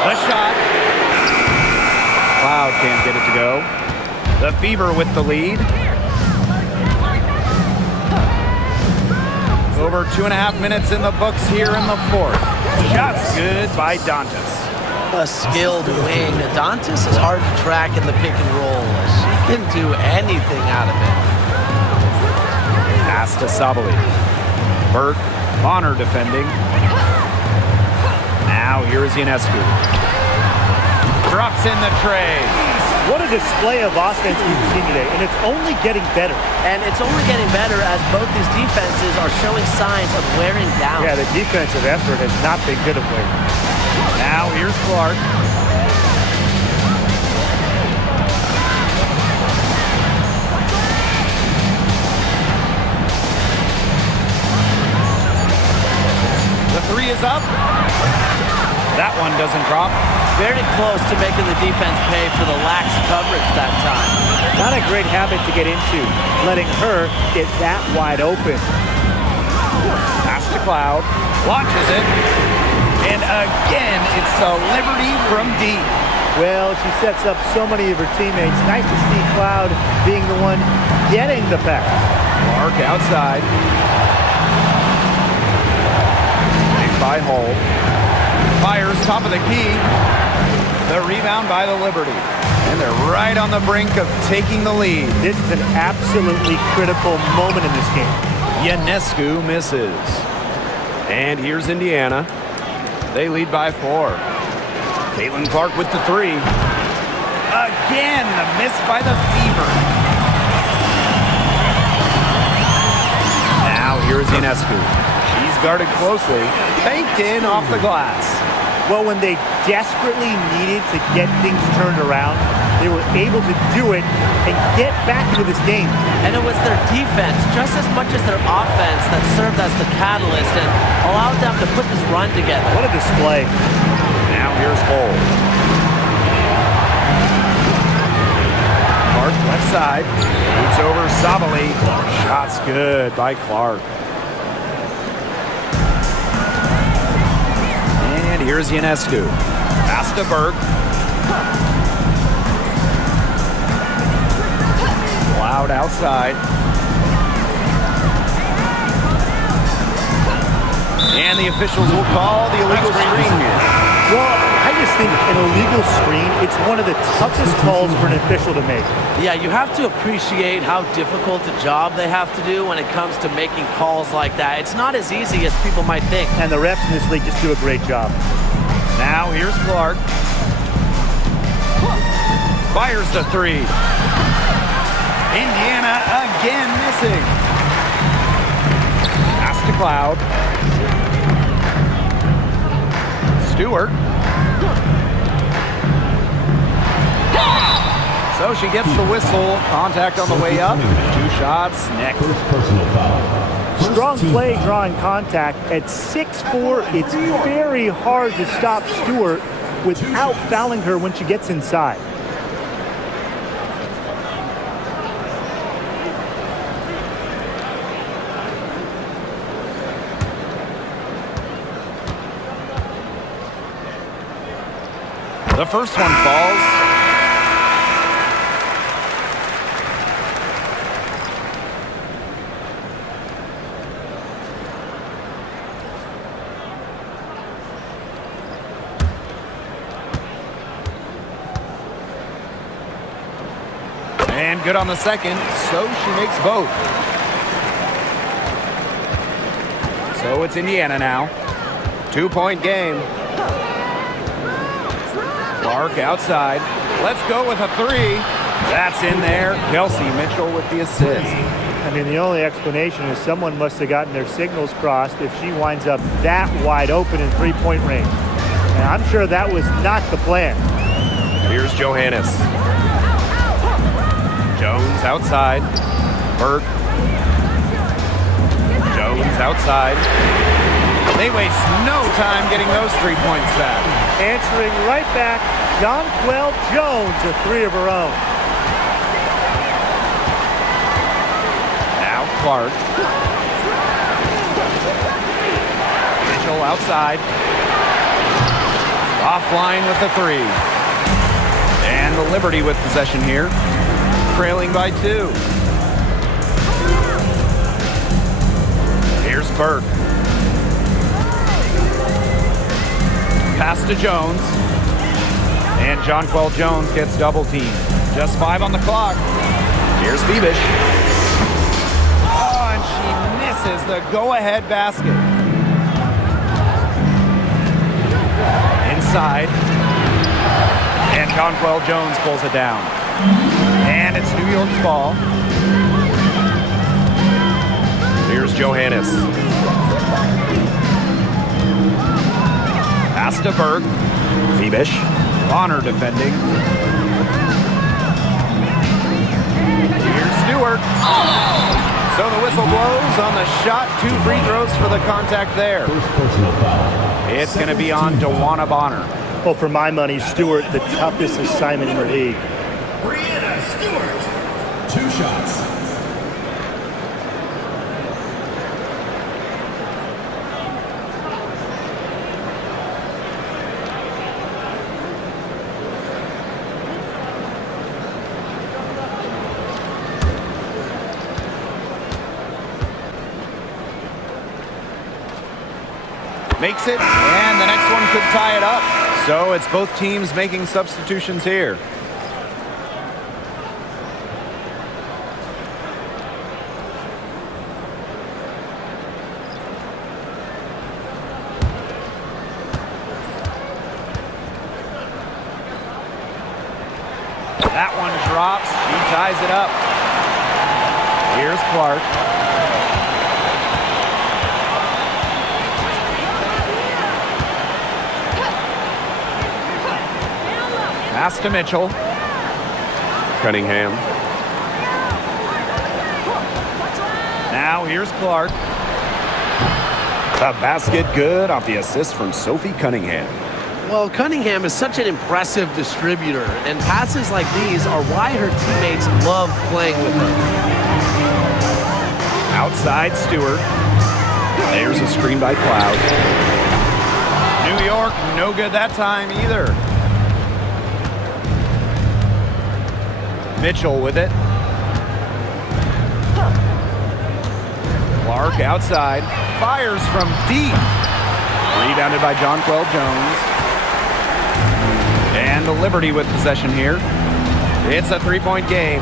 The shot. Cloud can't get it to go. The Fever with the lead. Over 2.5 minutes in the books here in the fourth. Shots good by Dantas. A skilled wing. Dantas is hard to track in the pick and roll. She can do anything out of it. Pass to Sabali. Burke, Bonner defending. Now here's Ionescu. Drops in the tray. What a display of offense we've seen today, and it's only getting better. And it's only getting better as both these defenses are showing signs of wearing down. Yeah, the defensive effort has not been good of late. Now here's Clark. The three is up. That one doesn't drop. Very close to making the defense pay for the lax coverage that time. Not a great habit to get into, letting her get that wide open. Pass to Cloud. Launches it. And again, it's the Liberty from deep. Well, she sets up so many of her teammates. Nice to see Cloud being the one getting the pass. Clark outside. Picked by Hull. Fires top of the key. The rebound by the Liberty. And they're right on the brink of taking the lead. This is an absolutely critical moment in this game. Ionescu misses. And here's Indiana. They lead by 4. CaitlinClark with the 3. Again, the miss by the Fever. Now here's Ionescu. She's guarded closely. Banked in off the glass. Well, when they desperately needed to get things turned around, they were able to do it and get back into this game. And it was their defense, just as much as their offense, that served as the catalyst and allowed them to put this run together. What a display. Now here's Hull. Clark Left side. Boots over Sabali. Shots good by Clark. And here's Ionescu. Pass to Burke. Loud outside. And the officials will call the illegal screen here. Well, I just think an illegal screen, it's one of the toughest calls for an official to make. Yeah, you have to appreciate how difficult a job they have to do when it comes to making calls like that. It's not as easy as people might think. And the refs in this league just do a great job. Now here's Clark. Fires the three. Indiana again missing. Pass to Cloud. Stewart. So she gets the whistle. Contact on the way up. 2 shots next. First personal foul. Strong play drawing contact. At 6'4", it's very hard to stop Stewart without fouling her when she gets inside. The first one falls. And good on the second, so she makes both. So it's Indiana now. 2-point game. Clark outside. Let's go with a three. That's in there. Kelsey Mitchell with the assist. I mean, the only explanation is someone must have gotten their signals crossed if she winds up that wide open in three-point range. And I'm sure that was not the plan. Here's Johannes. Jones outside. Burke. Jones outside. They waste no time getting those 3 points back. Answering right back, Jonquel Jones, a three of her own. Now Clark. Mitchell outside. Offline with the three. And the Liberty with possession here. Trailing by 2. Here's Burke. Pass to Jones. And Jonquel Jones gets double teamed. Just 5 on the clock. Here's Bebish. Oh, and she misses the go-ahead basket. Inside. And Jonquel Jones pulls it down. And it's New York's ball. Here's Johannes. Pass to Burke. Bebish. Bonner defending. Here's Stewart. So the whistle blows on the shot. 2 free throws for the contact there. First personal foul. It's going to be on DeWanna Bonner. Well, for my money, Stewart, the toughest assignment in the league. Brianna Stewart. 2 shots. Makes it, and the next one could tie it up. So it's both teams making substitutions here. That one drops. She ties it up. Here's Clark. Pass to Mitchell. Cunningham. Now here's Clark. The basket good off the assist from Sophie Cunningham. Well, Cunningham is such an impressive distributor, and passes like these are why her teammates love playing with her. Outside Stewart. There's a screen by Cloud. New York, no good that time either. Mitchell with it. Clark outside. Fires from deep. Rebounded by Jonquel Jones. And the Liberty with possession here. It's a three-point game.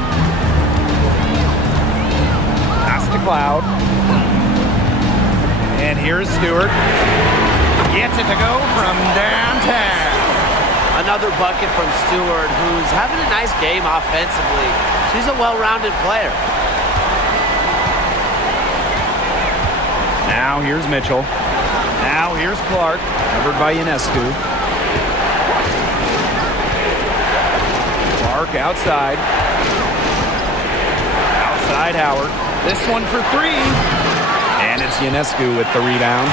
Pass to Cloud. And here's Stewart. Gets it to go from downtown. Another bucket from Stewart, who's having a nice game offensively. She's a well-rounded player. Now here's Mitchell. Now here's Clark, covered by Ionescu. Clark outside. Outside Howard. This one for three. And it's Ionescu with the rebound.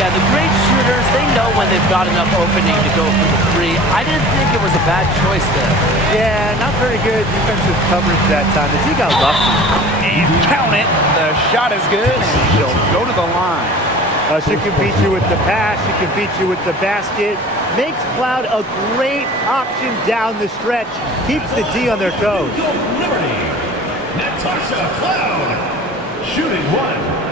Yeah, the great shooters, they know when they've got enough opening to go for the three. I didn't think it was a bad choice there. Yeah, not very good defensive coverage that time. The D got lucky. And count it. The shot is good, and she'll go to the line. She can beat you with the pass. She can beat you with the basket. Makes Cloud a great option down the stretch. Keeps the D on their toes. Liberty. Natasha Cloud. Shooting one.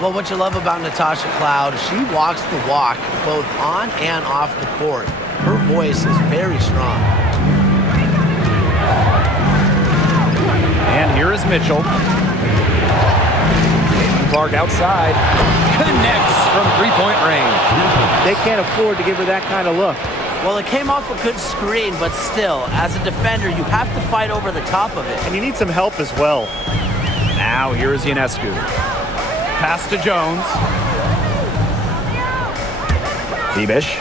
Well, what you love about Natasha Cloud, she walks the walk both on and off the court. Her voice is very strong. And here is Mitchell. Clark outside. Connects from three-point range. They can't afford to give her that kind of look. Well, it came off a good screen, but still, as a defender, you have to fight over the top of it. And you need some help as well. Now here is Ionescu. Pass to Jones. Bebish.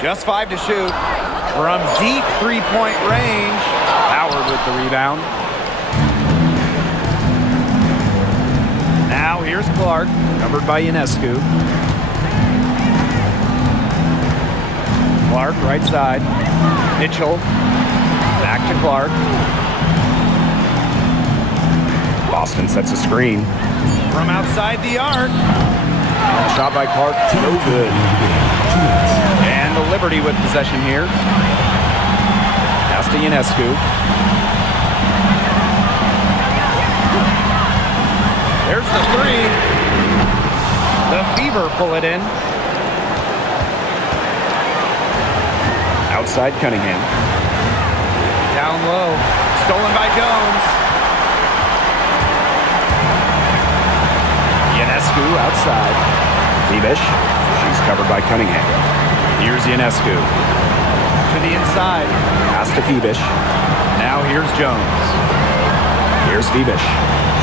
Just 5 to shoot. From deep three-point range. Howard with the rebound. Now here's Clark, covered by Ionescu. Clark, right side. Mitchell. Back to Clark. Boston sets a screen. From outside the arc. And a shot by Clark, no good. And the Liberty with possession here. Pass to Ionescu. There's the three. The Fever pull it in. Outside Cunningham. Down low. Stolen by Jones. Ionescu outside. Bebish. She's covered by Cunningham. Here's Ionescu. To the inside. Pass to Bebish. Now here's Jones. Here's Bebish.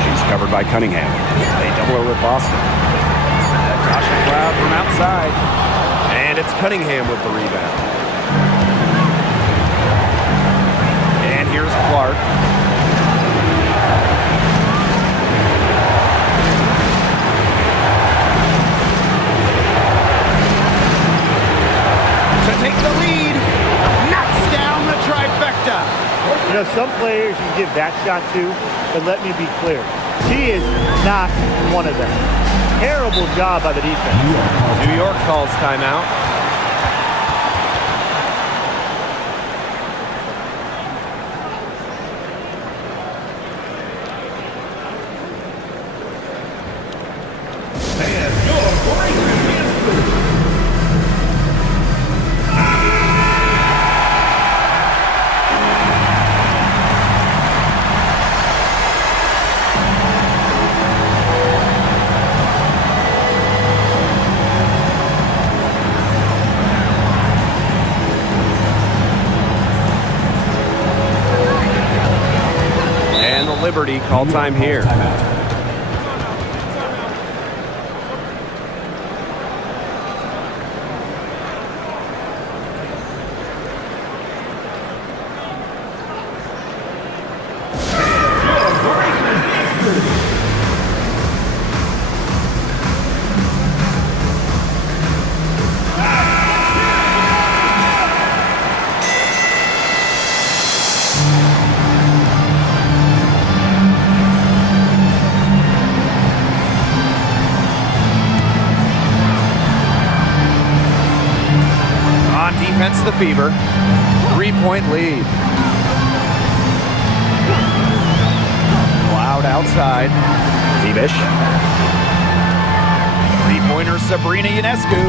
She's covered by Cunningham. They double her with Boston. Natasha Cloud from outside. And it's Cunningham with the rebound. And here's Clark. Take the lead, knocks down the trifecta. You know, some players you give that shot to, but let me be clear. She is not one of them. Terrible job by the defense. New York calls timeout. Liberty call time here. Defense the Fever. 3-point lead. Cloud outside. Feebish. Three-pointer Sabrina Ionescu.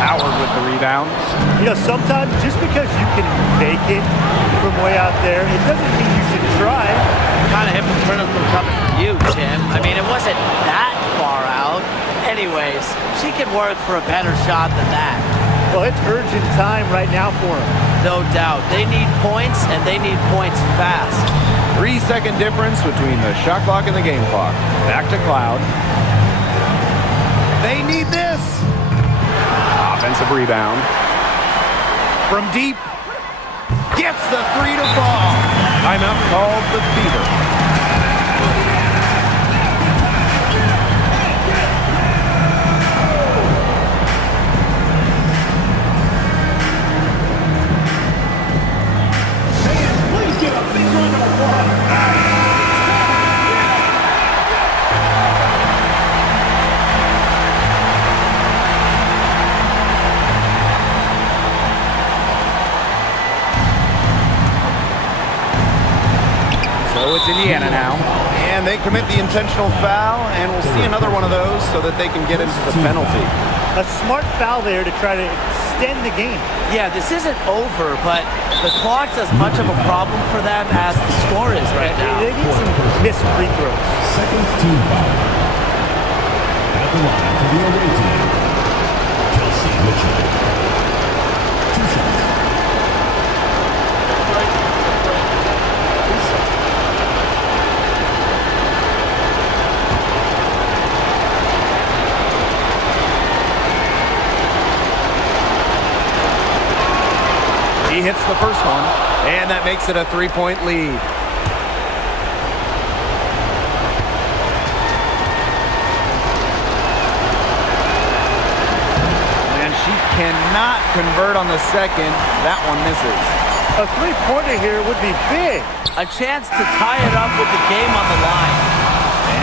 Howard with the rebound. You know, sometimes just because you can make it from way out there, it doesn't mean you should try. Kind of hypocritical coming from you, Tim. I mean, it wasn't that far out. Anyways, she can work for a better shot than that. Well, it's urgent time right now for them. No doubt. They need points, and they need points fast. 3-second difference between the shot clock and the game clock. Back to Cloud. They need this. Offensive rebound. From deep. Gets the three to fall. Timeout called the Fever. So it's Indiana now. And they commit the intentional foul, and we'll see another one of those so that they can get into the penalty. A smart foul there to try to extend the game. Yeah, this isn't over, but the clock's as much of a problem for them as the score is right now. They need some missed free throws. Second team foul. At the line for the away team, Kelsey Mitchell. 2 shots. He hits the first one, and that makes it a 3-point lead. And she cannot convert on the second. That one misses. A three-pointer here would be big. A chance to tie it up with the game on the line.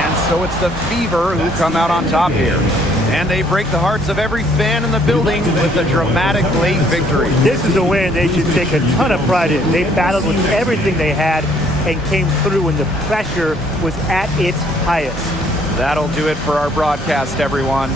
And so it's the Fever who come out on top here. And they break the hearts of every fan in the building with a dramatic late victory. This is a win they should take a ton of pride in. They battled with everything they had and came through when the pressure was at its highest. That'll do it for our broadcast, everyone.